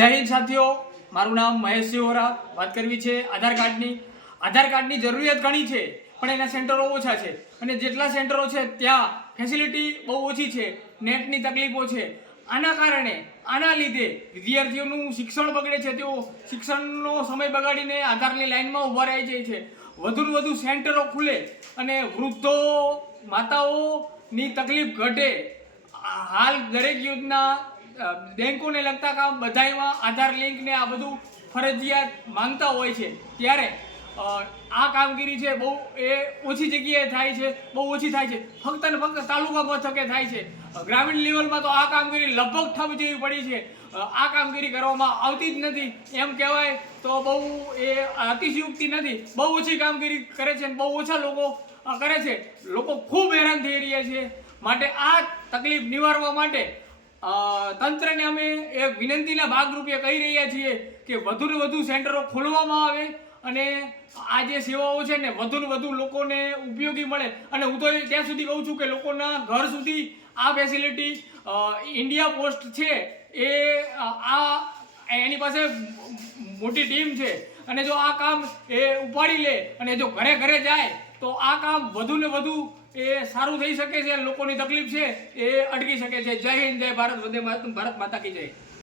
જય હિન્દ સાથીઓ, મારું નામ મહેશ સિહોરા. વાત કરવી છે આધાર કાર્ડની જરૂરિયાત ઘણી છે, પણ એના સેન્ટરો ઓછા છે. અને જેટલા સેન્ટરો છે ત્યાં ફેસિલિટી બહુ ઓછી છે, નેટની તકલીફો છે. આના લીધે વિદ્યાર્થીઓનું શિક્ષણ બગડે છે. તેઓ શિક્ષણનો સમય બગાડીને આધારની લાઈનમાં ઊભા રહી જાય છે. વધુને વધુ સેન્ટરો ખુલે અને વૃદ્ધો માતાઓની તકલીફ ઘટે. હાલ દરેક યોજના બેંકોને લગતા કામ બધામાં આધાર લિંક ને આ બધું ફરજિયાત માંગતા હોય છે. ત્યારે આ કામગીરી છે બહુ ઓછી જગ્યાએ થાય છે, બહુ ઓછી થાય છે. ફક્ત ને ફક્ત તાલુકા મથકે થાય છે. ગ્રામીણ લેવલમાં તો આ કામગીરી લગભગ ઠપ જેવી પડી છે. આ કામગીરી કરવામાં આવતી જ નથી એમ કહેવાય તો બહુ અતિશયોક્તિ નથી. બહુ ઓછી કામગીરી કરે છે અને બહુ ઓછા લોકો કરે છે. લોકો ખૂબ હેરાન થઈ રહ્યા છે. માટે આ તકલીફ નિવારવા માટે તંત્રને અમે એક વિનંતીના ભાગરૂપે કહી રહ્યા છીએ કે વધુને વધુ સેન્ટરો ખોલવામાં આવે અને આ જે સેવાઓ છે ને વધુને વધુ લોકોને ઉપયોગી મળે. અને હું તો ત્યાં સુધી કહું છું કે લોકોના ઘર સુધી આ ફેસિલિટી ઇન્ડિયા પોસ્ટ છે એની પાસે મોટી ટીમ છે. અને જો આ કામ ઉપાડી લે અને જો ઘરે ઘરે જાય તો આ કામ વધુને વધુ સારું થઈ શકે છે. લોકોની તકલીફ છે એ અટકી શકે છે. જય હિન્દ, જય ભારત, વંદે માતરમ, ભારત માતા કી જય.